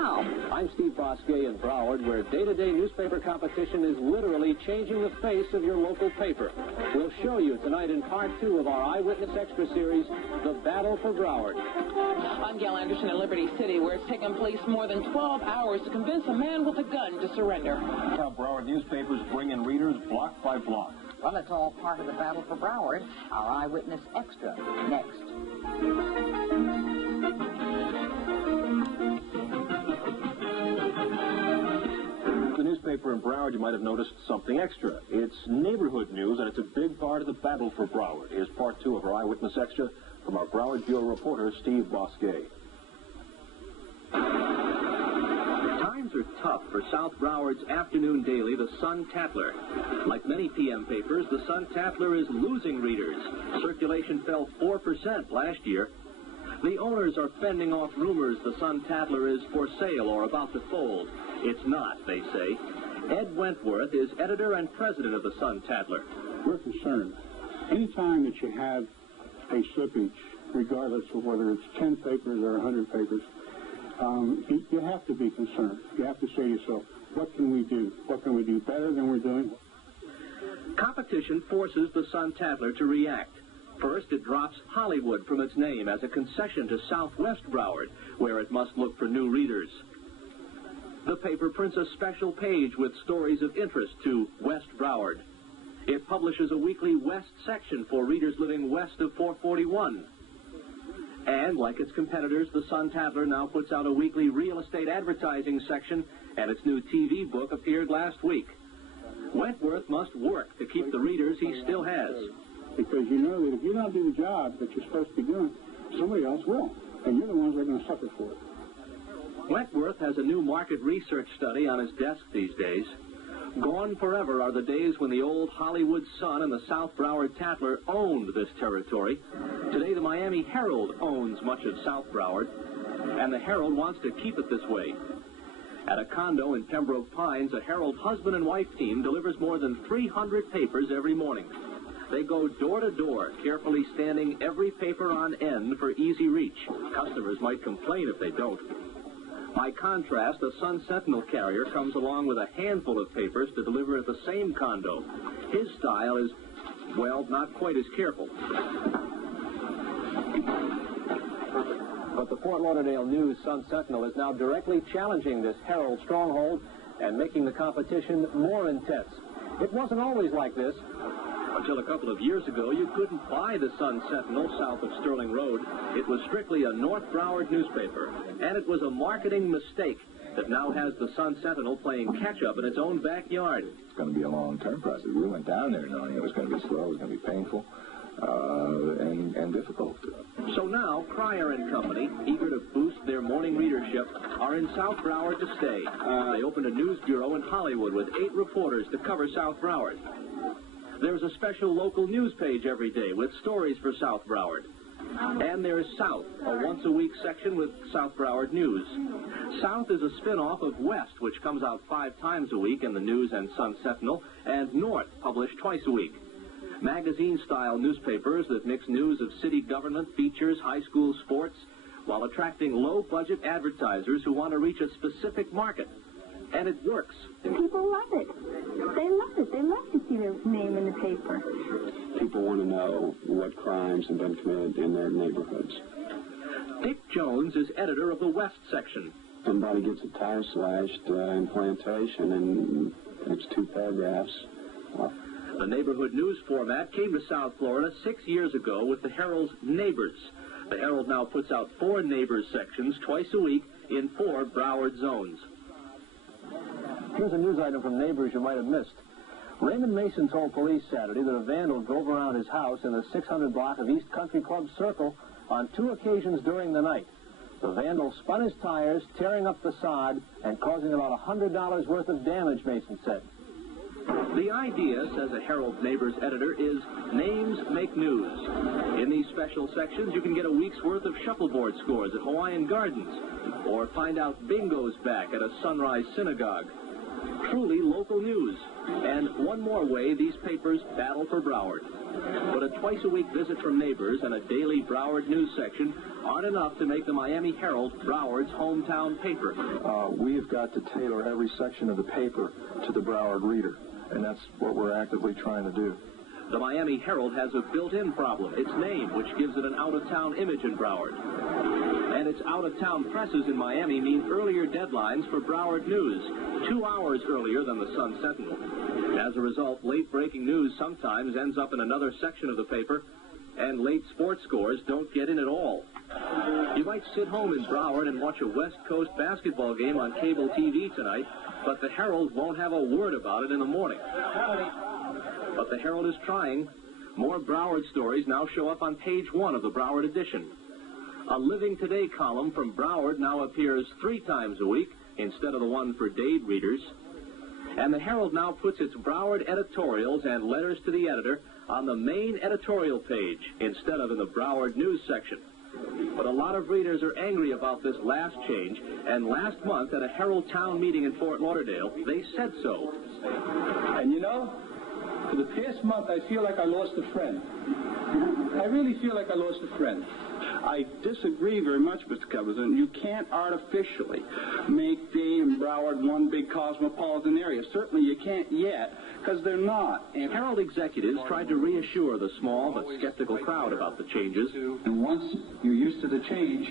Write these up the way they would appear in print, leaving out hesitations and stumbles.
I'm Steve Bosque in Broward, where day-to-day newspaper competition is literally changing the face of your local paper. We'll show you tonight in Part 2 of our Eyewitness Extra series, The Battle for Broward. I'm Gail Anderson in Liberty City, where it's taken police more than 12 hours to convince a man with a gun to surrender. How Broward newspapers bring in readers block by block. Well, it's all part of the battle for Broward. Our Eyewitness Extra, next. The newspaper in Broward, you might have noticed something extra. It's neighborhood news, and it's a big part of the battle for Broward. Here's Part 2 of our Eyewitness Extra from our Broward Bureau reporter, Steve Bosque. Times are tough for South Broward's afternoon daily, the Sun-Tatler. Like many PM papers, the Sun-Tatler is losing readers. Circulation fell 4% last year. The owners are fending off rumors the Sun-Tatler is for sale or about to fold. It's not, they say. Ed Wentworth is editor and president of the Sun-Tatler. We're concerned. Anytime that you have a slippage, regardless of whether it's 10 papers or 100 papers, you have to be concerned. You have to say to yourself, what can we do? What can we do better than we're doing? Competition forces the Sun-Tatler to react. First, it drops Hollywood from its name as a concession to Southwest Broward, where it must look for new readers. The paper prints a special page with stories of interest to West Broward. It publishes a weekly West section for readers living west of 441. And, like its competitors, the Sun-Tatler now puts out a weekly real estate advertising section, and its new TV book appeared last week. Wentworth must work to keep the readers he still has. Because you know that if you don't do the job that you're supposed to be doing, somebody else will, and you're the ones that are going to suffer for it. Wentworth has a new market research study on his desk these days. Gone forever are the days when the old Hollywood Sun and the South Broward Tatler owned this territory. Today, the Miami Herald owns much of South Broward, and the Herald wants to keep it this way. At a condo in Pembroke Pines, a Herald husband and wife team delivers more than 300 papers every morning. They go door to door, carefully standing every paper on end for easy reach. Customers might complain if they don't. By contrast, a Sun Sentinel carrier comes along with a handful of papers to deliver at the same condo. His style is, well, not quite as careful. But the Fort Lauderdale News Sun Sentinel is now directly challenging this Herald stronghold and making the competition more intense. It wasn't always like this. Until a couple of years ago, you couldn't buy the Sun Sentinel south of Sterling Road. It was strictly a North Broward newspaper, and it was a marketing mistake that now has the Sun Sentinel playing catch-up in its own backyard. It's going to be a long-term process. We went down there knowing it was going to be slow, it was going to be painful, and difficult. So now, Cryer and Company, eager to boost their morning readership, are in South Broward to stay. They opened a news bureau in Hollywood with 8 reporters to cover South Broward. There's a special local news page every day with stories for South Broward. And there's South, a once-a-week section with South Broward News. South is a spin-off of West, which comes out 5 times a week in the News and Sun Sentinel, and North, published twice a week. Magazine-style newspapers that mix news of city government, features, high school sports, while attracting low-budget advertisers who want to reach a specific market. And it works. People love it. They love it. They love to see their name in the paper. People want to know what crimes have been committed in their neighborhoods. Dick Jones is editor of the West section. Somebody gets a tire slashed in Plantation, and it's 2 paragraphs. The neighborhood news format came to South Florida 6 years ago with the Herald's Neighbors. The Herald now puts out 4 Neighbors sections twice a week in 4 Broward zones. Here's a news item from Neighbors you might have missed. Raymond Mason told police Saturday that a vandal drove around his house in the 600 block of East Country Club Circle on 2 occasions during the night. The vandal spun his tires, tearing up the sod and causing about $100 worth of damage, Mason said. The idea, says a Herald Neighbors editor, is names make news. In these special sections, you can get a week's worth of shuffleboard scores at Hawaiian Gardens, or find out bingo's back at a Sunrise Synagogue. Truly local news. And one more way these papers battle for Broward. But a twice-a-week visit from neighbors and a daily Broward news section aren't enough to make the Miami Herald Broward's hometown paper. We've got to tailor every section of the paper to the Broward reader, and that's what we're actively trying to do. The Miami Herald has a built-in problem, its name, which gives it an out-of-town image in Broward. And its out-of-town presses in Miami mean earlier deadlines for Broward news, 2 hours earlier than the Sun-Sentinel. As a result, late-breaking news sometimes ends up in another section of the paper, and late sports scores don't get in at all. You might sit home in Broward and watch a West Coast basketball game on cable TV tonight, but the Herald won't have a word about it in the morning. But the Herald is trying. More Broward stories now show up on page 1 of the Broward edition. A Living Today column from Broward now appears 3 times a week instead of the one for Dade readers. And the Herald now puts its Broward editorials and letters to the editor on the main editorial page instead of in the Broward news section. But a lot of readers are angry about this last change, and last month at a Herald town meeting in Fort Lauderdale, they said so. And you know, for the past month, I feel like I lost a friend. I really feel like I lost a friend. I disagree very much, Mr. Covington. You can't artificially make Dade and Broward one big cosmopolitan area. Certainly you can't yet, because they're not. And Herald executives tried to reassure the small but skeptical crowd about the changes. And once you're used to the change,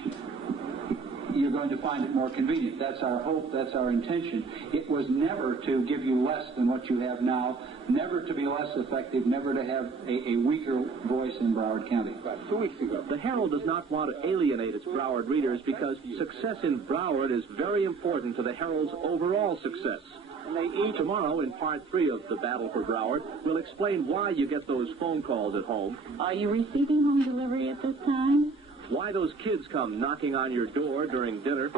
you're going to find it more convenient. That's our hope. That's our intention. It was never to give you less than what you have now, never to be less effective, never to have a weaker voice in Broward County. About 2 weeks ago. The Herald does not want to alienate its Broward readers because success in Broward is very important to the Herald's overall success. Tomorrow, in part 3 of the Battle for Broward, we'll explain why you get those phone calls at home. Are you receiving home delivery at this time? Why those kids come knocking on your door during dinner.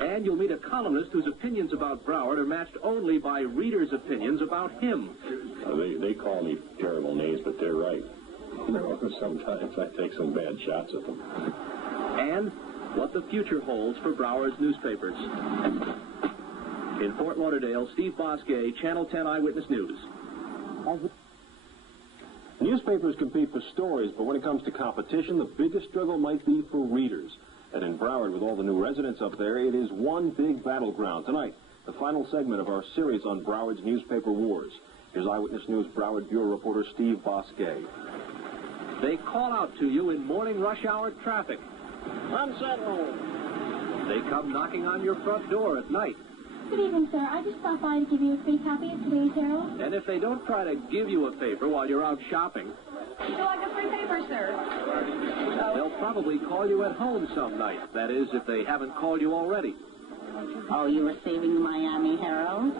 And you'll meet a columnist whose opinions about Broward are matched only by readers' opinions about him. They call me terrible names, but they're right. You know, sometimes I take some bad shots at them. And what the future holds for Broward's newspapers. In Fort Lauderdale, Steve Bosquet, Channel 10 Eyewitness News. Newspapers compete for stories, but when it comes to competition, the biggest struggle might be for readers. And in Broward, with all the new residents up there, it is one big battleground. Tonight, the final segment of our series on Broward's newspaper wars. Here's Eyewitness News Broward Bureau reporter Steve Bosquet. They call out to you in morning rush hour traffic. Unsettled. They come knocking on your front door at night. Good evening, sir. I just stopped by to give you a free copy of today's Herald. And if they don't try to give you a paper while you're out shopping, Would you like a free paper, sir? they'll probably call you at home some night. That is, if they haven't called you already. Oh, you receiving the Miami Herald?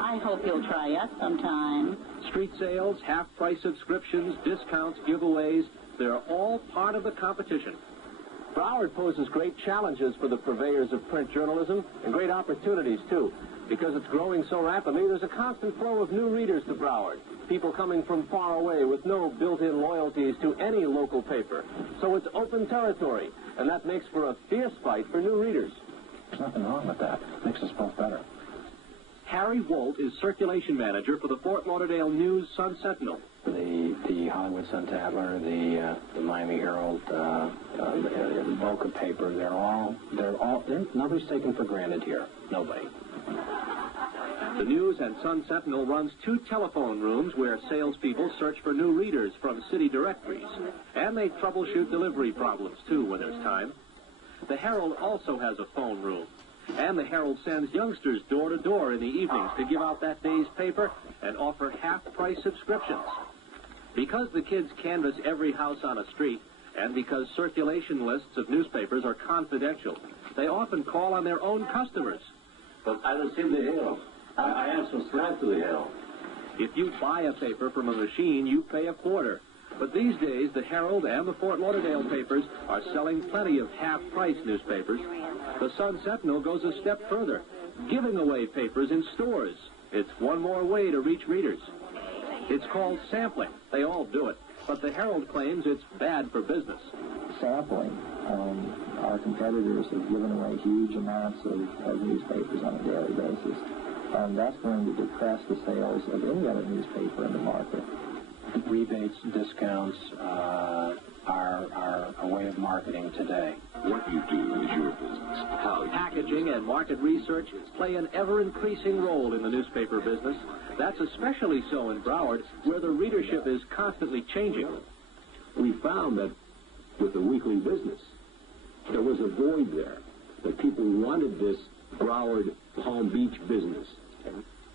I hope you'll try us sometime. Street sales, half-price subscriptions, discounts, giveaways, they're all part of the competition. Broward poses great challenges for the purveyors of print journalism, and great opportunities, too. Because it's growing so rapidly, there's a constant flow of new readers to Broward. People coming from far away with no built-in loyalties to any local paper. So it's open territory, and that makes for a fierce fight for new readers. There's nothing wrong with that. It makes us both better. Harry Wolt is circulation manager for the Fort Lauderdale News Sun-Sentinel. The Hollywood Sun-Tatler, the Miami Herald, the Boca paper, nobody's taken for granted here. Nobody. The News and Sun-Sentinel runs 2 telephone rooms where salespeople search for new readers from city directories. And they troubleshoot delivery problems, too, when there's time. The Herald also has a phone room. And the Herald sends youngsters door to door in the evenings to give out that day's paper and offer half-price subscriptions. Because the kids canvass every house on a street, and because circulation lists of newspapers are confidential, they often call on their own customers. But I don't see the Herald. I am subscribed to the Herald. If you buy a paper from a machine, you pay a quarter. But these days, the Herald and the Fort Lauderdale papers are selling plenty of half-price newspapers. The Sun-Sentinel goes a step further, giving away papers in stores. It's one more way to reach readers. It's called sampling. They all do it. But the Herald claims it's bad for business. Sampling. Our competitors have given away huge amounts of newspapers on a daily basis. that's going to depress the sales of any other newspaper in the market. Rebates, discounts are a way of marketing today. What you do is your business. How packaging and market research play an ever-increasing role in the newspaper business. That's especially so in Broward, where the readership is constantly changing. We found that with the weekly business, there was a void there, that people wanted this Broward Palm Beach business.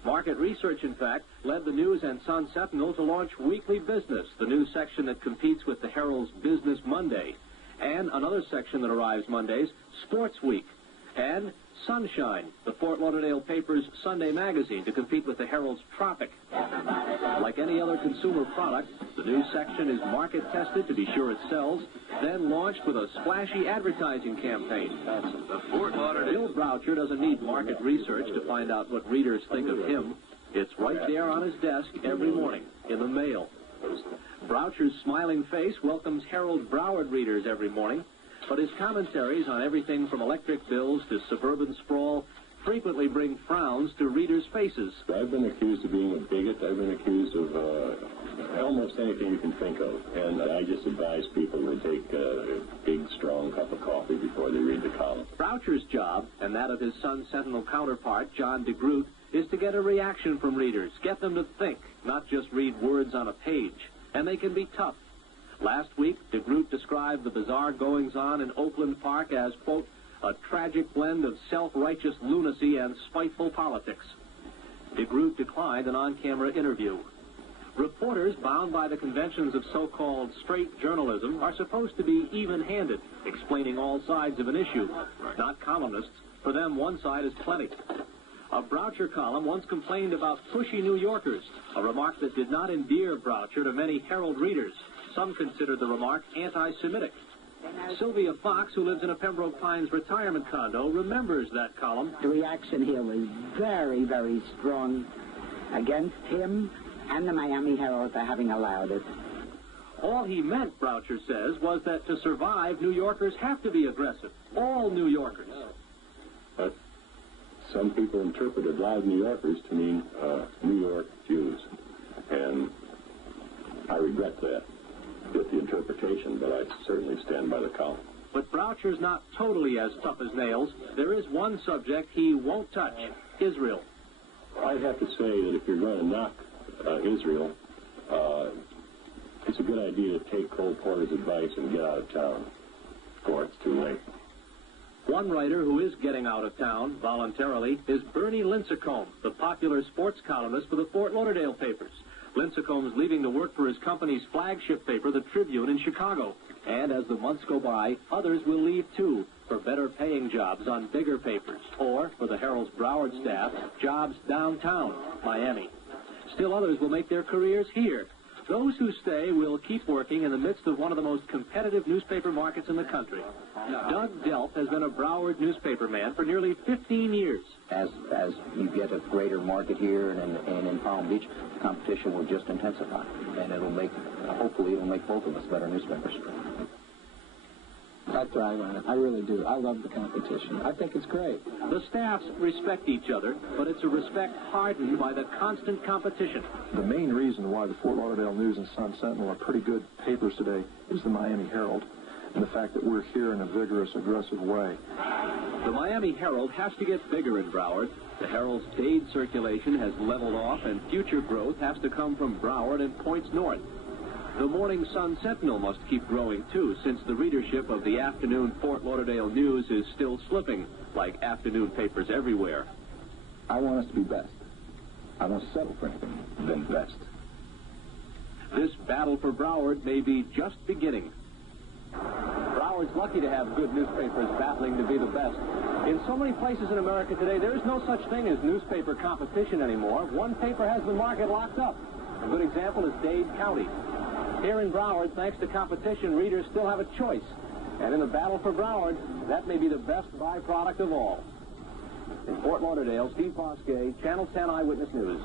Market research, in fact, led the News and Sun-Sentinel to launch Weekly Business, the news section that competes with the Herald's Business Monday, and another section that arrives Mondays, Sports Week, and Sunshine, the Fort Lauderdale paper's Sunday magazine, to compete with the Herald's Tropic. Like any other consumer product, the news section is market-tested to be sure it sells, then launched with a splashy advertising campaign. The Fort Lauderdale Bill Broucher doesn't need market research to find out what readers think of him. It's right there on his desk every morning, in the mail. Broucher's smiling face welcomes Herald Broward readers every morning, but his commentaries on everything from electric bills to suburban sprawl frequently bring frowns to readers' faces. I've been accused of being a bigot. I've been accused of almost anything you can think of. And I just advise people to take a big, strong cup of coffee before they read the column. Broucher's job, and that of his Sun-Sentinel counterpart, John DeGroot, is to get a reaction from readers, get them to think, not just read words on a page. And they can be tough. Last week, DeGroot described the bizarre goings-on in Oakland Park as, quote, a tragic blend of self-righteous lunacy and spiteful politics. DeGroot declined an on-camera interview. Reporters bound by the conventions of so-called straight journalism are supposed to be even-handed, explaining all sides of an issue, not columnists. For them, one side is plenty. A Broucher column once complained about pushy New Yorkers, a remark that did not endear Broucher to many Herald readers. Some considered the remark anti-Semitic. Sylvia Fox, who lives in a Pembroke Pines retirement condo, remembers that column. The reaction here was very, very strong against him and the Miami Herald for having allowed it. All he meant, Broucher says, was that to survive, New Yorkers have to be aggressive. All New Yorkers. But some people interpreted loud New Yorkers to mean New York Jews. And I regret that. With the interpretation, but I certainly stand by the column. But Broucher's not totally as tough as nails. There is one subject he won't touch, Israel. I'd have to say that if you're going to knock Israel, it's a good idea to take Cole Porter's advice and get out of town before it's too late. One writer who is getting out of town voluntarily is Bernie Lincecum, the popular sports columnist for the Fort Lauderdale papers. Lincecum's leaving to work for his company's flagship paper, the Tribune, in Chicago. And as the months go by, others will leave, too, for better-paying jobs on bigger papers, or, for the Herald's Broward staff, jobs downtown, Miami. Still others will make their careers here. Those who stay will keep working in the midst of one of the most competitive newspaper markets in the country. Doug Delp has been a Broward newspaper man for nearly 15 years. As you get a greater market here and in Palm Beach, the competition will just intensify, and hopefully it'll make both of us better newspapers. I thrive on it. I really do. I love the competition. I think it's great. The staffs respect each other, but it's a respect hardened by the constant competition. The main reason why the Fort Lauderdale News and Sun-Sentinel are pretty good papers today is the Miami Herald and the fact that we're here in a vigorous, aggressive way. The Miami Herald has to get bigger in Broward. The Herald's paid circulation has leveled off, and future growth has to come from Broward and points north. The morning Sun-Sentinel must keep growing, too, since the readership of the afternoon Fort Lauderdale News is still slipping, like afternoon papers everywhere. I want us to be best. I don't settle for anything than best. This battle for Broward may be just beginning. Broward's lucky to have good newspapers battling to be the best. In so many places in America today, there is no such thing as newspaper competition anymore. One paper has the market locked up. A good example is Dade County. Here in Broward, thanks to competition, readers still have a choice. And in the battle for Broward, that may be the best byproduct of all. In Fort Lauderdale, Steve Bosquet, Channel 10 Eyewitness News.